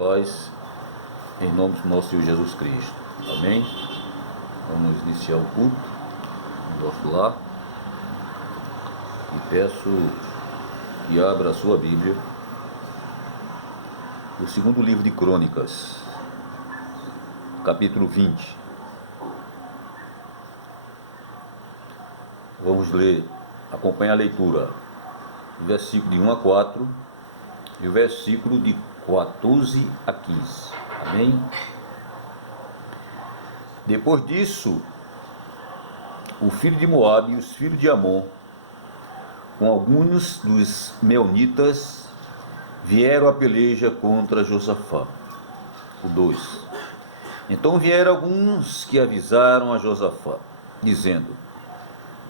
paz, em nome do nosso Senhor Jesus Cristo. Amém? Vamos iniciar o culto no nosso lar. E peço que abra a sua Bíblia, o segundo livro de Crônicas, capítulo 20. Vamos ler, acompanha a leitura, o versículo de 1 a 4 e o versículo de 14 a 15. Amém? Depois disso, o filho de Moabe e os filhos de Amon, com alguns dos meunitas, vieram à peleja contra Josafá. O 2. Então vieram alguns que avisaram a Josafá, dizendo: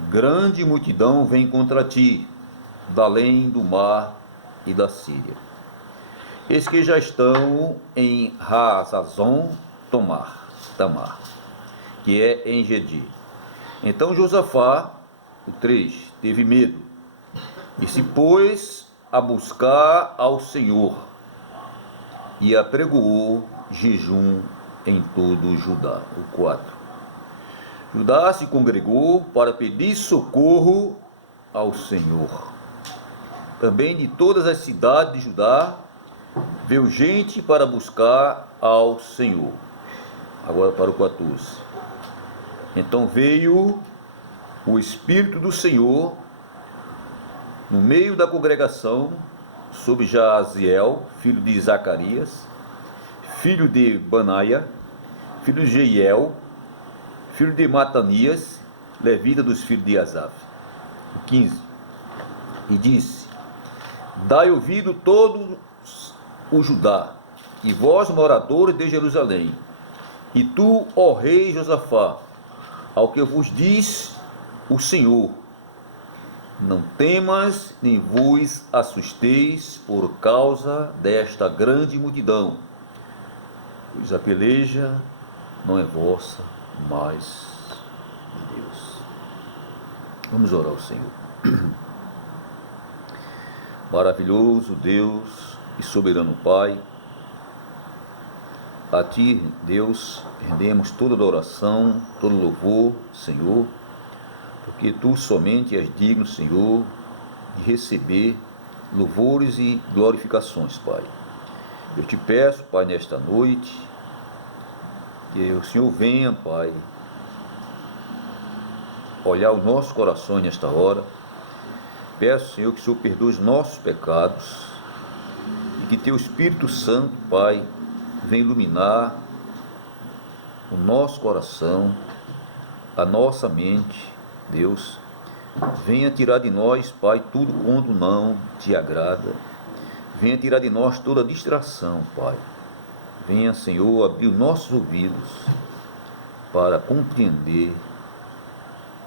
grande multidão vem contra ti, da além do mar e da Síria. Eis que já estão em Hazazon Tamar, que é em Gedi. Então Josafá, o 3, teve medo e se pôs a buscar ao Senhor e apregoou jejum em todo Judá. O 4. Judá se congregou para pedir socorro ao Senhor. Também de todas as cidades de Judá veio gente para buscar ao Senhor. Agora para o 14. Então veio o Espírito do Senhor no meio da congregação sobre Jaziel, filho de Zacarias, filho de Banaia, filho de Jeiel, filho de Matanias, levita dos filhos de Asaf. O 15. E disse: dai ouvido todo o Judá, e vós, moradores de Jerusalém, e tu, ó rei Josafá, ao que vos diz o Senhor: não temas, nem vos assusteis por causa desta grande multidão, pois a peleja não é vossa, mas de Deus. Vamos orar ao Senhor. Maravilhoso Deus e soberano Pai, a Ti, Deus, rendemos toda adoração, todo louvor, Senhor, porque Tu somente és digno, Senhor, de receber louvores e glorificações, Pai. Eu te peço, Pai, nesta noite, que o Senhor venha, Pai, olhar os nossos corações nesta hora. Peço, Senhor, que o Senhor perdoe os nossos pecados e que Teu Espírito Santo, Pai, venha iluminar o nosso coração, a nossa mente, Deus. Venha tirar de nós, Pai, tudo quanto não Te agrada. Venha tirar de nós toda distração, Pai. Venha, Senhor, abrir os nossos ouvidos para compreender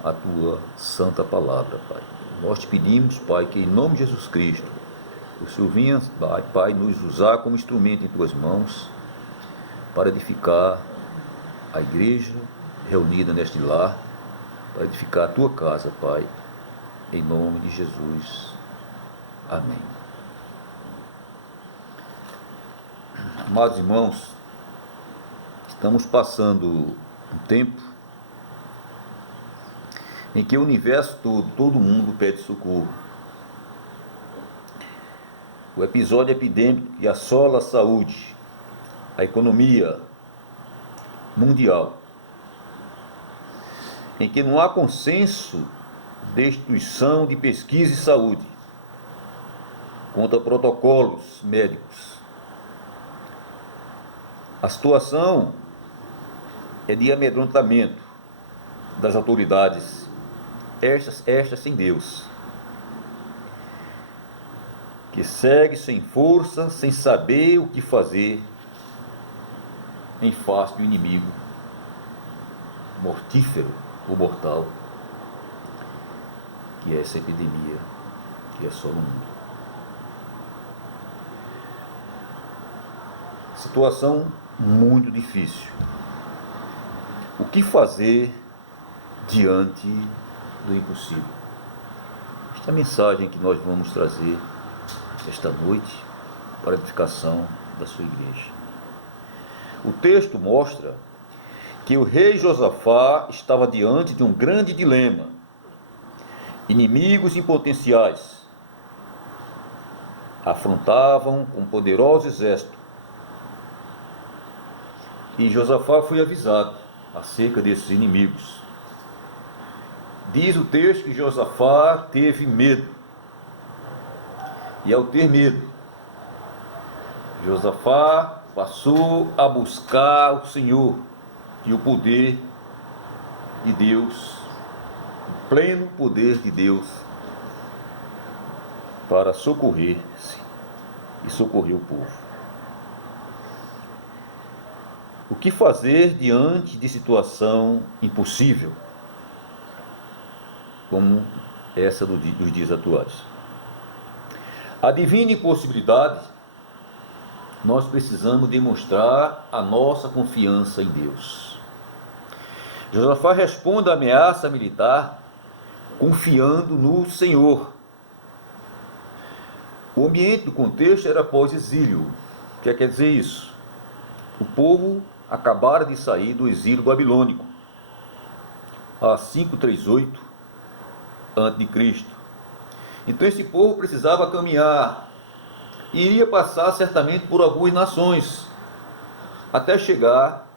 a Tua santa palavra, Pai. Nós te pedimos, Pai, que em nome de Jesus Cristo, o Senhor venha, Pai, nos usar como instrumento em Tuas mãos para edificar a igreja reunida neste lar, para edificar a Tua casa, Pai, em nome de Jesus. Amém. Amados irmãos, estamos passando um tempo em que o universo todo mundo pede socorro. O episódio epidêmico que assola a saúde, a economia mundial, em que não há consenso de instituição de pesquisa e saúde contra protocolos médicos. A situação é de amedrontamento das autoridades, estas sem Deus, que segue sem força, sem saber o que fazer em face do inimigo mortífero ou mortal, que é essa epidemia que assola o mundo. Situação muito difícil. O que fazer diante do impossível? Esta é a mensagem que nós vamos trazer esta noite para a edificação da sua igreja. O texto mostra que o rei Josafá estava diante de um grande dilema. Inimigos impotenciais afrontavam com poderoso exército. E Josafá foi avisado acerca desses inimigos. Diz o texto que Josafá teve medo. E ao ter medo, Josafá passou a buscar o Senhor e o poder de Deus, o pleno poder de Deus, para socorrer-se e socorrer o povo. O que fazer diante de situação impossível, como essa dos dias atuais? A divina impossibilidade, nós precisamos demonstrar a nossa confiança em Deus. Josafá responde à ameaça militar confiando no Senhor. O ambiente do contexto era pós-exílio. O que quer dizer isso? O povo acabara de sair do exílio babilônico, a 538 a.C. Então esse povo precisava caminhar e iria passar certamente por algumas nações, até chegar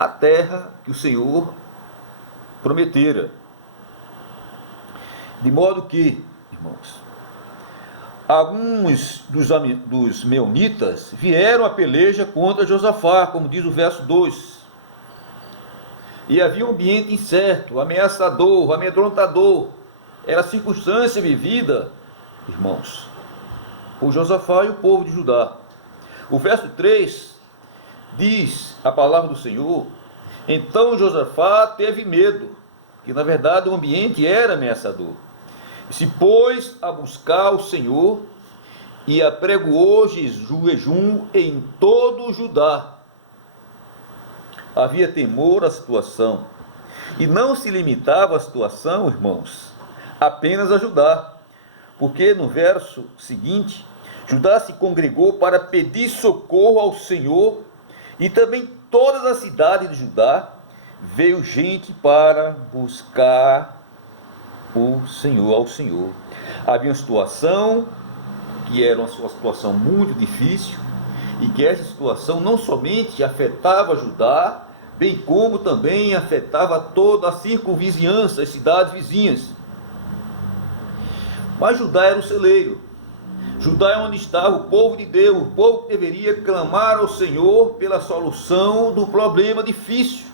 à terra que o Senhor prometera. De modo que, irmãos, alguns dos meunitas vieram à peleja contra Josafá, como diz o verso 2. E havia um ambiente incerto, ameaçador, amedrontador. Era a circunstância vivida, irmãos, por Josafá e o povo de Judá. O verso 3 diz a palavra do Senhor: então Josafá teve medo, que na verdade o ambiente era ameaçador. Se pôs a buscar o Senhor e apregoou jejum em todo o Judá. Havia temor à situação, e não se limitava a situação, irmãos, apenas a Judá, porque no verso seguinte, Judá se congregou para pedir socorro ao Senhor, e também todas as cidades de Judá veio gente para buscar o Senhor, ao Senhor. Havia uma situação que era uma situação muito difícil, e que essa situação não somente afetava Judá, bem como também afetava toda a circunvizinhança, as cidades vizinhas. Mas Judá era o celeiro. Judá é onde estava o povo de Deus, o povo que deveria clamar ao Senhor pela solução do problema difícil.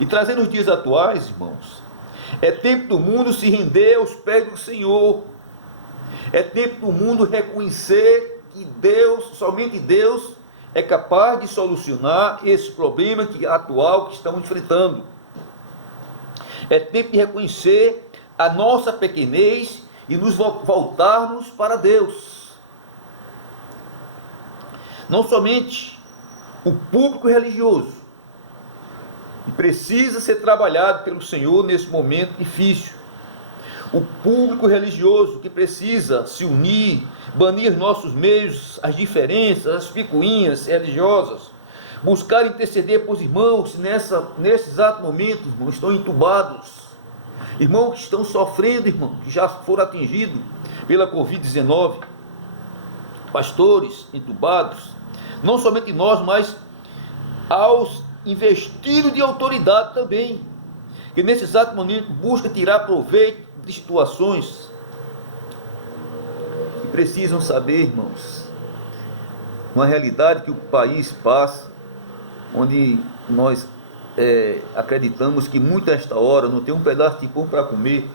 E trazendo os dias atuais, irmãos, é tempo do mundo se render aos pés do Senhor. É tempo do mundo reconhecer que Deus, somente Deus, é capaz de solucionar esse problema atual que estamos enfrentando. É tempo de reconhecer a nossa pequenez e nos voltarmos para Deus. Não somente o público religioso, que precisa ser trabalhado pelo Senhor nesse momento difícil. O público religioso que precisa se unir, banir nossos meios, as diferenças, as picuinhas religiosas, buscar interceder por irmãos nesse exato momento, irmãos, estão entubados, irmãos que estão sofrendo, irmãos, que já foram atingidos pela Covid-19, pastores entubados, não somente nós, mas aos investidos de autoridade também, que nesse exato momento busca tirar proveito de situações que precisam saber, irmãos, uma realidade que o país passa, onde nós acreditamos que muito a esta hora não tem um pedaço de pão para comer.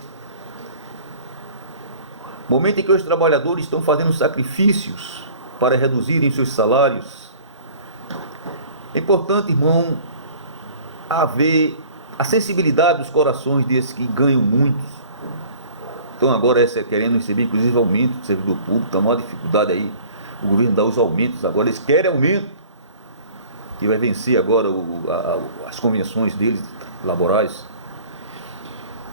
Momento em que os trabalhadores estão fazendo sacrifícios para reduzirem seus salários. É importante, irmão, haver a sensibilidade dos corações desses que ganham muito. Estão agora querendo receber, inclusive, aumento do servidor público. Está uma dificuldade aí. O governo dá os aumentos agora. Eles querem aumento. Que vai vencer agora as convenções deles laborais.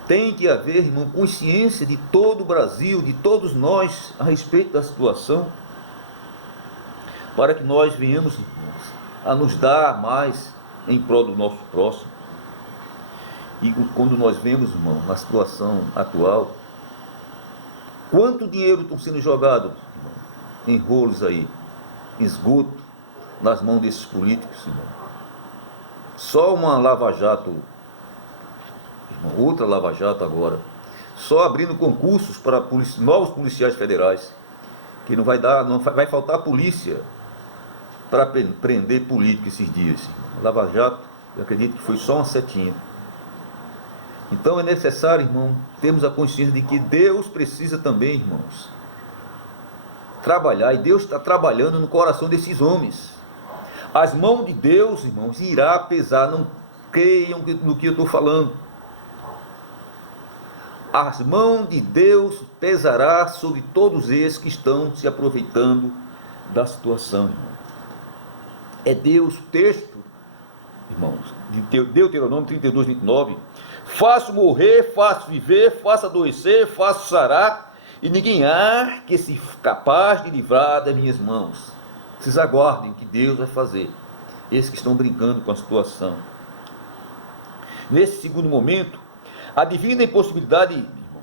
Tem que haver, irmão, consciência de todo o Brasil, de todos nós, a respeito da situação. para que nós venhamos, irmãos, a nos dar mais em prol do nosso próximo. E quando nós vemos, irmão, na situação atual, quanto dinheiro estão sendo jogado, irmão, em rolos aí, em esgoto, nas mãos desses políticos, irmão. Só uma lava-jato, irmão, outra lava-jato agora, só abrindo concursos para novos policiais federais, que não vai faltar polícia para prender político esses dias, irmão. Lava-jato, eu acredito que foi só uma setinha. Então é necessário, irmão, termos a consciência de que Deus precisa também, irmãos, trabalhar, e Deus está trabalhando no coração desses homens. As mãos de Deus, irmãos, irá pesar, não creiam no que eu estou falando. As mãos de Deus pesará sobre todos esses que estão se aproveitando da situação, irmão. É Deus, o texto, irmãos, de Deuteronômio 32, 29, faço morrer, faço viver, faço adoecer, faço sarar, e ninguém há que se capaz de livrar das minhas mãos. Vocês aguardem o que Deus vai fazer. Esses que estão brincando com a situação. Nesse segundo momento, a divina impossibilidade, irmão,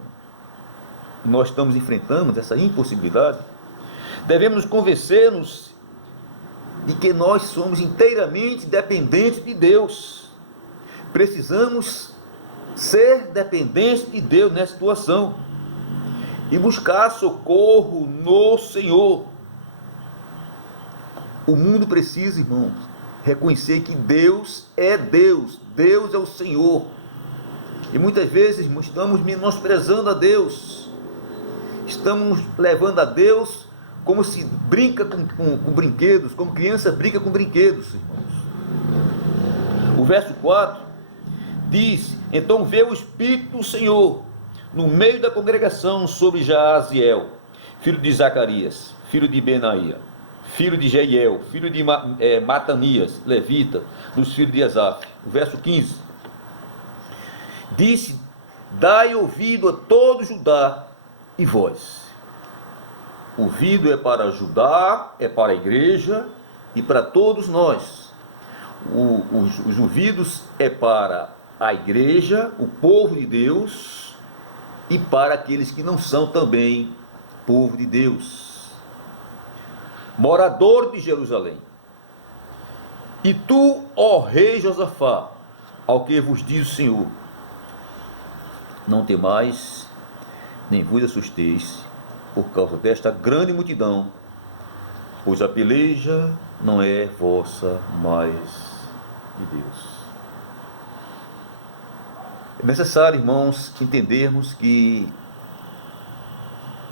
nós estamos enfrentando essa impossibilidade, devemos convencer-nos de que nós somos inteiramente dependentes de Deus. Precisamos ser dependentes de Deus nessa situação e buscar socorro no Senhor. O mundo precisa, irmãos, reconhecer que Deus é Deus, Deus é o Senhor. E muitas vezes estamos menosprezando a Deus, estamos levando a Deus como se brinca com brinquedos, como criança brinca com brinquedos, irmãos. O verso 4 diz: então veio o Espírito do Senhor no meio da congregação sobre Jaaziel, filho de Zacarias, filho de Benaia, filho de Jeiel, filho de Matanias, levita, dos filhos de Asaf. O verso 15 disse: dai ouvido a todo Judá e vós. Ouvido é para Judá, é para a igreja e para todos nós. Os ouvidos é para a igreja, o povo de Deus, e para aqueles que não são também povo de Deus. Morador de Jerusalém, e tu, ó rei Josafá, ao que vos diz o Senhor, não temais, nem vos assusteis, por causa desta grande multidão, pois a peleja não é vossa, mas de Deus. É necessário, irmãos, entendermos que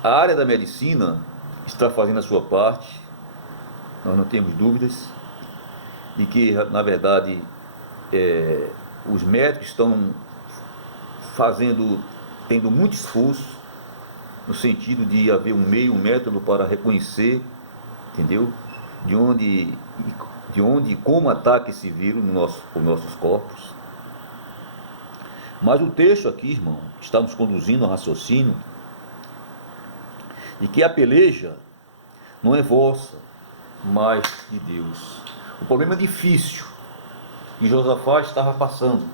a área da medicina está fazendo a sua parte, nós não temos dúvidas, de que, na verdade, os médicos estão tendo muito esforço, no sentido de haver um método para reconhecer, entendeu? De onde e como ataca esse vírus nos nossos corpos. Mas o texto aqui, irmão, está nos conduzindo ao raciocínio de que a peleja não é vossa, mas de Deus. O problema difícil que Josafá estava passando,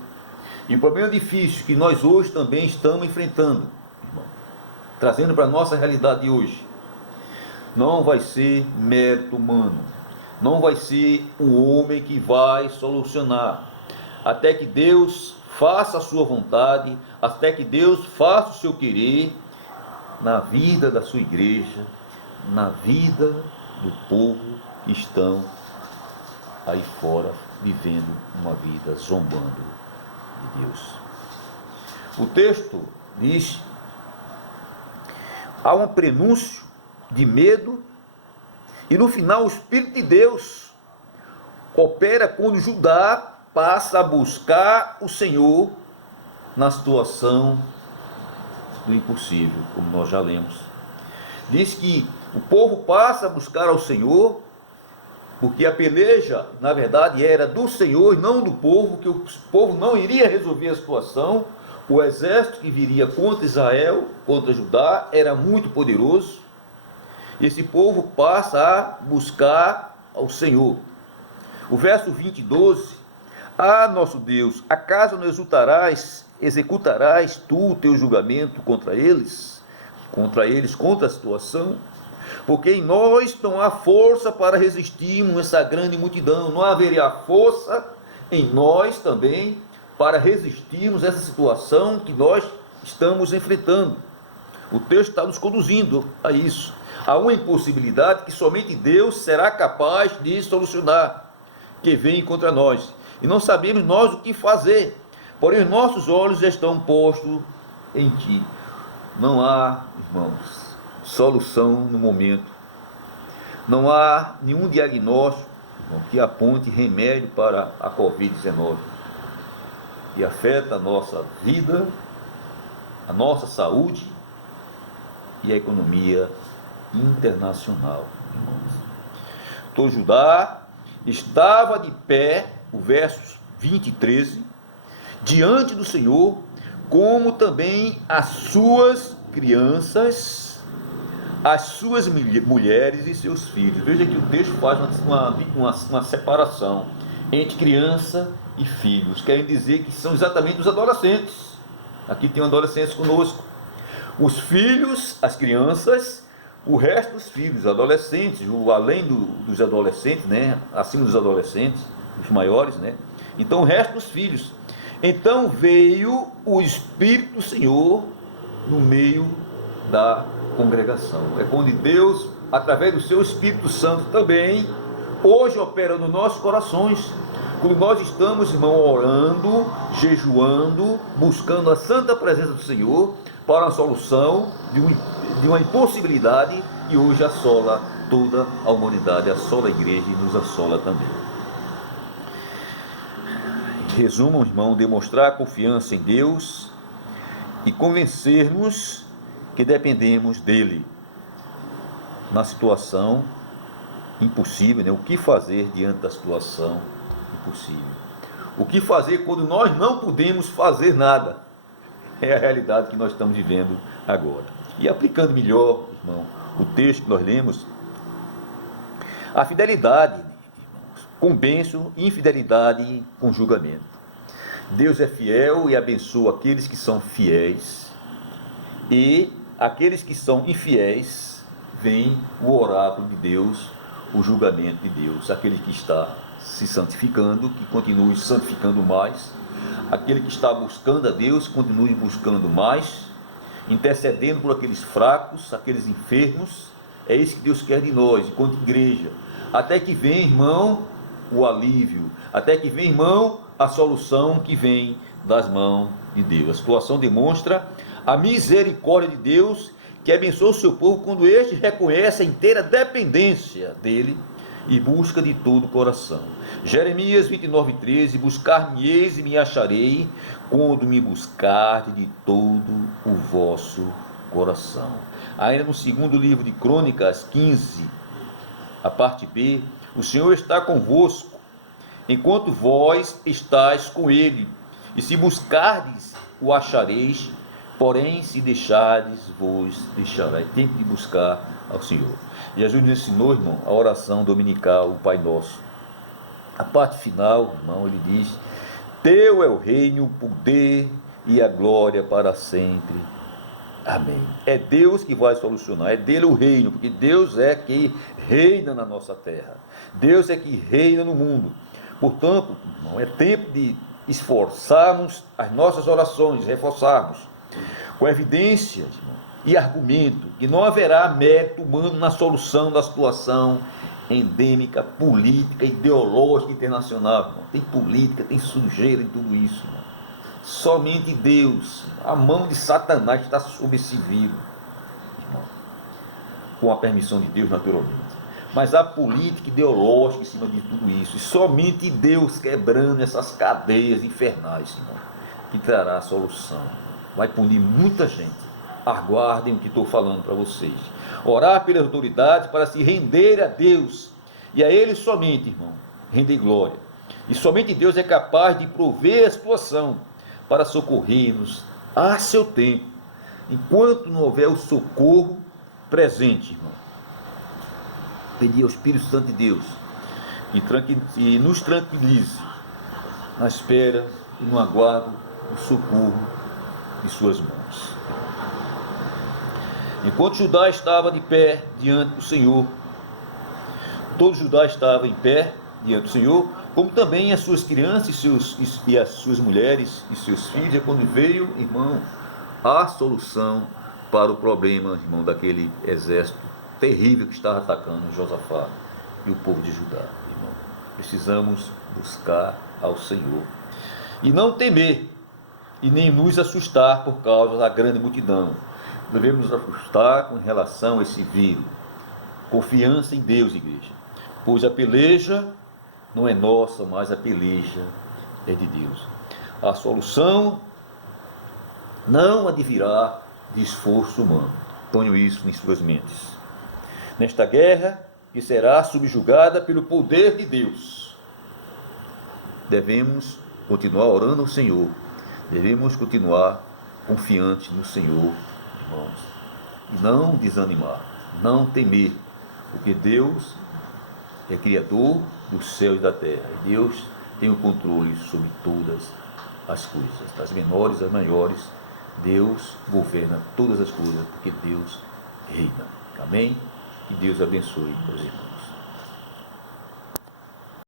e o problema difícil que nós hoje também estamos enfrentando, irmão, trazendo para a nossa realidade de hoje, não vai ser mérito humano, não vai ser o homem que vai solucionar, até que Deus faça a sua vontade, até que Deus faça o seu querer na vida da sua igreja, na vida do povo que estão aí fora, vivendo uma vida zombando de Deus. O texto diz: há um prenúncio de medo, e no final o Espírito de Deus opera quando Judá passa a buscar o Senhor na situação do impossível, como nós já lemos. Diz que o povo passa a buscar ao Senhor, porque a peleja, na verdade, era do Senhor e não do povo, que o povo não iria resolver a situação. O exército que viria contra Israel, contra Judá, era muito poderoso. Esse povo passa a buscar ao Senhor. O verso 20 e 12: nosso Deus, acaso não executarás tu o teu julgamento contra eles, contra a situação? Porque em nós não há força para resistirmos essa grande multidão, não haveria força em nós também para resistirmos essa situação que nós estamos enfrentando. O texto está nos conduzindo a isso. Há uma impossibilidade que somente Deus será capaz de solucionar, que vem contra nós. E não sabemos nós o que fazer, porém os nossos olhos já estão postos em Ti. Não há, irmãos, solução no momento. Não há nenhum diagnóstico, irmão, que aponte remédio para a Covid-19, que afeta a nossa vida, a nossa saúde e a economia internacional, irmãos. Então Judá estava de pé, o verso 20 e 13, diante do Senhor, como também as suas crianças, as suas mulheres e seus filhos. Veja que o texto faz uma separação entre criança e filhos, querem dizer que são exatamente os adolescentes. Aqui tem adolescentes conosco. Os filhos, as crianças, o resto dos filhos, adolescentes, além dos adolescentes, né? Acima dos adolescentes, os maiores, né? Então o resto dos filhos. Então veio o Espírito do Senhor no meio da congregação. É quando Deus, através do seu Espírito Santo também, hoje opera nos nossos corações. Quando nós estamos, irmão, orando, jejuando, buscando a santa presença do Senhor para a solução de uma impossibilidade que hoje assola toda a humanidade, assola a igreja e nos assola também. Em resumo, irmão, demonstrar confiança em Deus e convencer-nos que dependemos dele na situação impossível, né? O que fazer diante da situação impossível? O que fazer quando nós não podemos fazer nada? É a realidade que nós estamos vivendo agora. E aplicando melhor, irmão, o texto que nós lemos, a fidelidade, irmãos, com bênção, infidelidade com julgamento. Deus é fiel e abençoa aqueles que são fiéis, e aqueles que são infiéis, vem o oráculo de Deus, o julgamento de Deus. Aquele que está se santificando, que continue santificando mais. Aquele que está buscando a Deus, continue buscando mais, intercedendo por aqueles fracos, aqueles enfermos. É isso que Deus quer de nós, enquanto igreja. Até que venha, irmão, o alívio. Até que venha, irmão, a solução que vem das mãos de Deus. A situação demonstra a misericórdia de Deus, que abençoa o seu povo quando este reconhece a inteira dependência dele e busca de todo o coração. Jeremias 29:13: buscar-me-eis e me acharei, quando me buscardes de todo o vosso coração. Ainda no segundo livro de Crônicas 15, a parte B: o Senhor está convosco, enquanto vós estáis com ele, e se buscardes, o achareis, porém se deixardes, vos deixará. É tempo de buscar ao Senhor. Jesus nos ensinou, irmão, a oração dominical, o Pai Nosso. A parte final, irmão, ele diz: teu é o reino, o poder e a glória para sempre. Amém. É Deus que vai solucionar, é dele o reino, porque Deus é que reina na nossa terra. Deus é que reina no mundo. Portanto, irmão, é tempo de esforçarmos as nossas orações, reforçarmos com evidências, irmão, e argumento, que não haverá mérito humano na solução da situação endêmica, política, ideológica, internacional, irmão. Tem política, tem sujeira em tudo isso, irmão. Somente Deus, a mão de Satanás está sobre esse vírus, irmão, com a permissão de Deus, naturalmente. Mas há política ideológica em cima de tudo isso, e somente Deus quebrando essas cadeias infernais, irmão, que trará a solução. Vai punir muita gente. Aguardem o que estou falando para vocês. Orar pelas autoridades para se render a Deus, e a Ele somente, irmão, render glória. E somente Deus é capaz de prover a situação para socorrer-nos a seu tempo, enquanto não houver o socorro presente, irmão. Pedir ao Espírito Santo de Deus e nos tranquilize na espera e no aguardo do socorro de suas mãos. Enquanto Judá estava de pé diante do Senhor, todo Judá estava em pé diante do Senhor, como também as suas crianças e as suas mulheres e seus filhos, é quando veio, irmão, a solução para o problema, irmão, daquele exército terrível que estava atacando Josafá e o povo de Judá, irmão. Precisamos buscar ao Senhor e não temer e nem nos assustar por causa da grande multidão. Devemos nos assustar com relação a esse vírus. Confiança em Deus, igreja, pois a peleja não é nossa, mas a peleja é de Deus. A solução não advirá de esforço humano. Ponham isso em suas mentes. Nesta guerra, que será subjugada pelo poder de Deus, devemos continuar orando ao Senhor. Devemos continuar confiantes no Senhor, irmãos. E não desanimar, não temer, porque Deus é Criador dos céus e da terra. E Deus tem o controle sobre todas as coisas, das menores às maiores. Deus governa todas as coisas, porque Deus reina. Amém? Que Deus abençoe os irmãos.